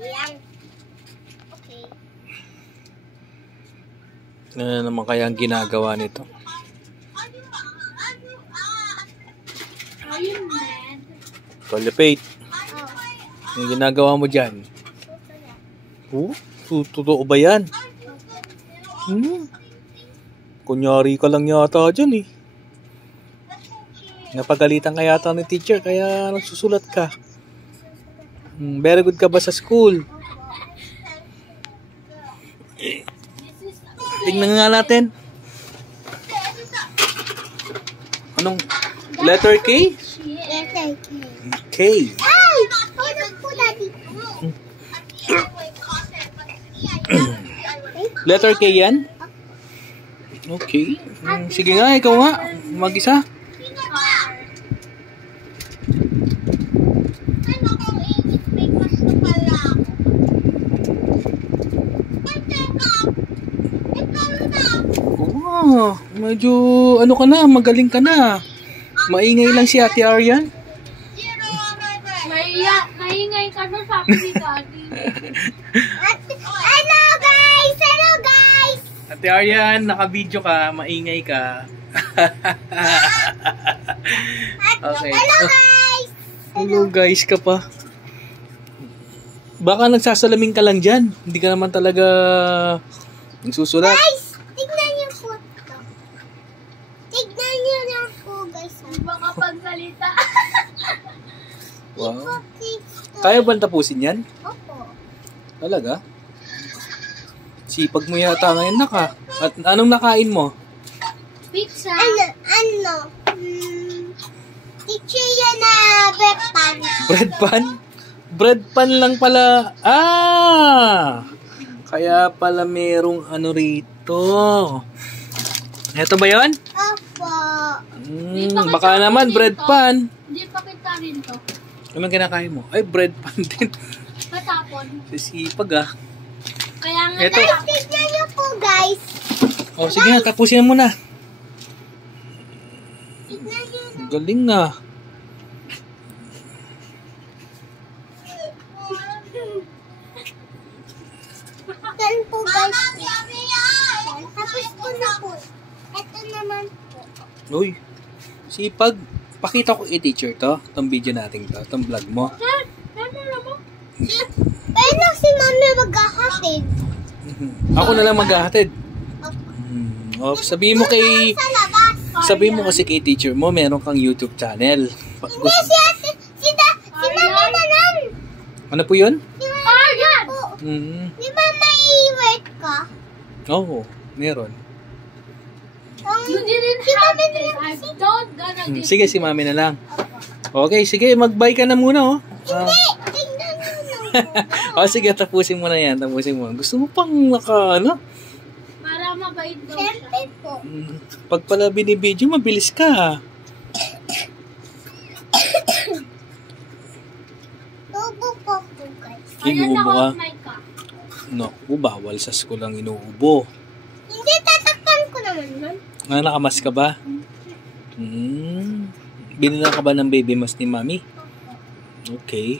Yan. Okay. Ano naman kaya ang ginagawa nito? Ayun, man. Toilepate. Oh. Ang ginagawa mo dyan? Totoo ba yan? Kunyari ka lang yata dyan eh. Napagalitan ka yata ng teacher kaya nagsusulat ka. Very good ka ba sa school? Tingnan nga natin. Anong letter K? Letter K. K. Ay! Ano po dito? Letter K yan? Okay. Sige nga, ikaw nga. Mag-isa. Medyo ano ka na, magaling ka na. Maingay lang si Ate Aryan. Maingay ka na, sabi ni Daddy. Hello guys! Hello guys! Ate Aryan, naka-video ka, maingay ka. Okay. Hello guys! Hello guys ka pa. Baka nagsasalamin ka lang dyan. Hindi ka naman talaga nagsusulat. Guys! Tignan niyo po ito. Tignan niyo lang po guys. Hindi ba kapagsalita? Wow. Kaya ba tapusin yan? Opo. Talaga? Sipag mo yata ngayon naka. At anong nakain mo? Pizza. Ano? Teacher yan na bread pan. Bread pan? Bread pan lang pala. Kaya pala merong ano rito. Ito ba yun? Opo. Baka naman bread pan. Hindi pa kita rin to. Anong kinakain mo? Ay, bread pan din. Patapon. Sisipag ah. Kaya nga Ito. guys, tignan niyo po guys. O sige na, tapusin mo na. Tignan niyo na. Galing na. Yan po guys. Tapos ko na po. Ito naman po. Uy, sipag. Pakita ko i-teacher to. Itong video natin to. Itong vlog mo. Sir, ano naman? Pero si mami maghahatid. Ako na lang maghahatid. Sabihin mo kay... Sa labas. Sabihin mo kasi kay teacher mo, meron kang YouTube channel. Hindi si ate, si mami na lang. Ano po yun? Si mami po. Di ba may work ka? Oo, meron. You didn't have this. I don't gonna Sige, si mami na lang. Okay, sige, mag-bye ka na muna, oh. Hindi, tingnan mo. Sige, tapusin mo na yan. Tapusin mo. Gusto mo pang ano? Para mabait daw siya. Siyempre po. Pag pala binibidyo, mabilis ka. Tubo po po guys. Inuubo ka? Naku, bawal sa school ang inuubo. Hindi, tatakpan ko naman nun. Nakamas ka ba? Binila ka ba ng baby mask ni mami? Okay.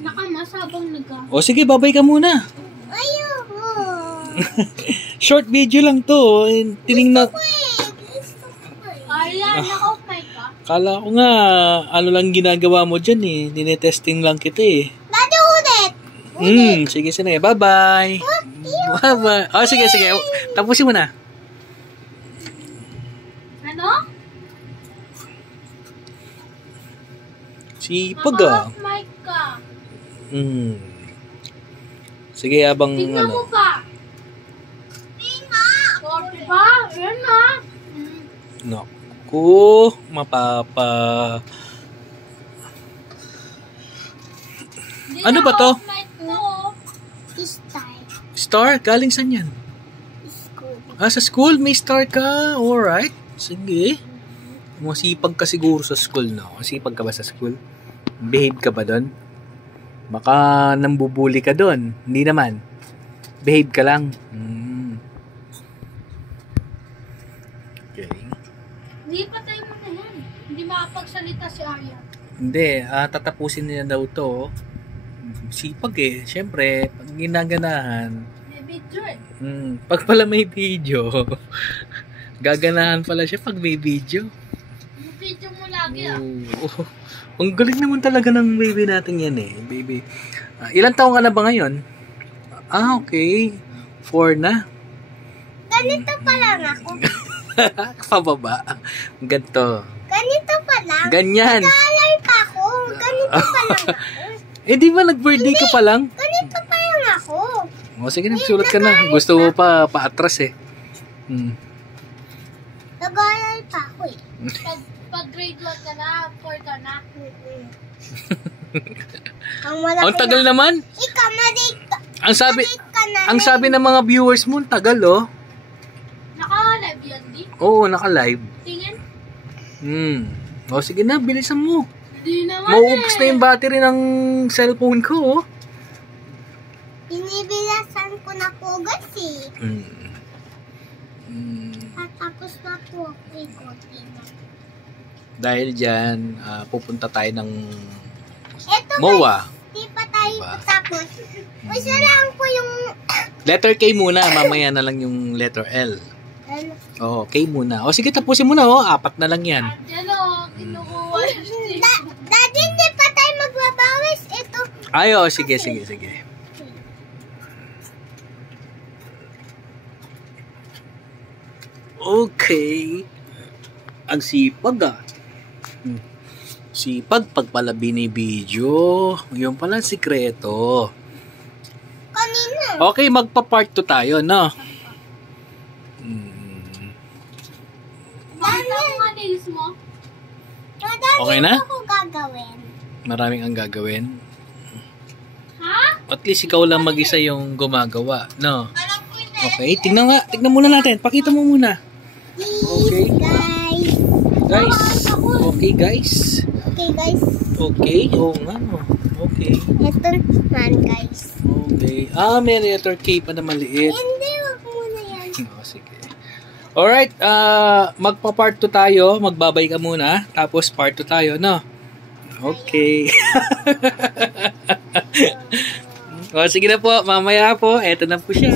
Nakamas habang O sige, babay ka muna. Ayoko. Short video lang to. Tinignan. Ayan, naka-okay ka? Kala ko nga, ano lang ginagawa mo dyan eh. Dinetesting lang kita eh. Dati ulit. Sige, sige. Bye-bye. Bye-bye. Sige, sige. Tapusin mo na. Ano? Sipag ah. Naka-mic ka. Sige, abang Tingnan mo pa. O, diba? Ayan na. Naku, mapapa. Ano ba to? Star. Star? Galing saan yan? School. Sa school? May star ka? Alright. Sige. Masipag ka siguro sa school, no? Masipag ka ba sa school? Behave ka ba doon? Baka nambubuli ka doon. Hindi naman. Behave ka lang. Okay. Hindi, patay mo na yan. Hindi makapagsalita si Arya. Hindi. Tatapusin niya daw to. Sipag eh. Siyempre, pag ginaganahan, May video eh. pag pala may video, gaganahan pala siya pag may video. Yung video mo lagi ah. Oo. Ang galing naman talaga ng baby natin yan eh. Baby. Ilan taong ka na ba ngayon? Okay. 4 na. Ganito pa lang ako. Pababa. Ganto. Ganito pa lang. Ganyan. Nag-aalay pa ako. Ganito pa lang ako. Eh di ba nag-birthday ka pa lang? Ganito pa lang ako. O sige, nagsulat ka na. Gusto mo pa paatras eh. Nag-aalay pa ako eh. Pag grade 1 ka na, 4 ka na. Ang tagal naman. Ikaw, malik ka. Ang sabi, Ka na ang sabi ng mga viewers mo, ang tagal oh. Naka-live yan, di? Oo, naka-live. Tingin? O sige na, bilisan mo. Di naman Mauubos na yung battery ng cellphone ko oh. Binibilasan ko na po kasi. Mm. Tapos na po. Ikotin na. Dahil dyan, pupunta tayo ng Eto MOA. Di pa tayo Diba? tapos. Isa lang po yung... Letter K muna, mamaya na lang yung letter L. Ano? Oo, K muna. O sige, tapusin mo na oh. 4 na lang yan. Yan o, kinukuha siya. Daddy, hindi pa tayo magbabawis. Ito. Ay, oh, sige. Okay. Ang sipag ah. Sipag pag pala binibidyo. Yun pala ang sikreto. Kanina. Okay, magpa-part 2 tayo, no? Bakit ako nga nails mo? Daddy, Okay na? ito ko gagawin. Maraming ang gagawin. Ha? At least ikaw lang mag-isa yung gumagawa, no? Alam ko na. Okay, tingnan muna natin. Pakita mo muna. Okay. Guys. Guys. Okay, guys. Okay, guys. Okay. Oo nga, no. Okay. Ito naman, guys. Okay. May letter K pa na maliit. Hindi, wag muna yan. Oh, sige. Alright, magpa-part 2 tayo. Magbabay ka muna. Tapos part 2 tayo, no? Okay. O, sige na po. Mamaya po. Eto na po siya.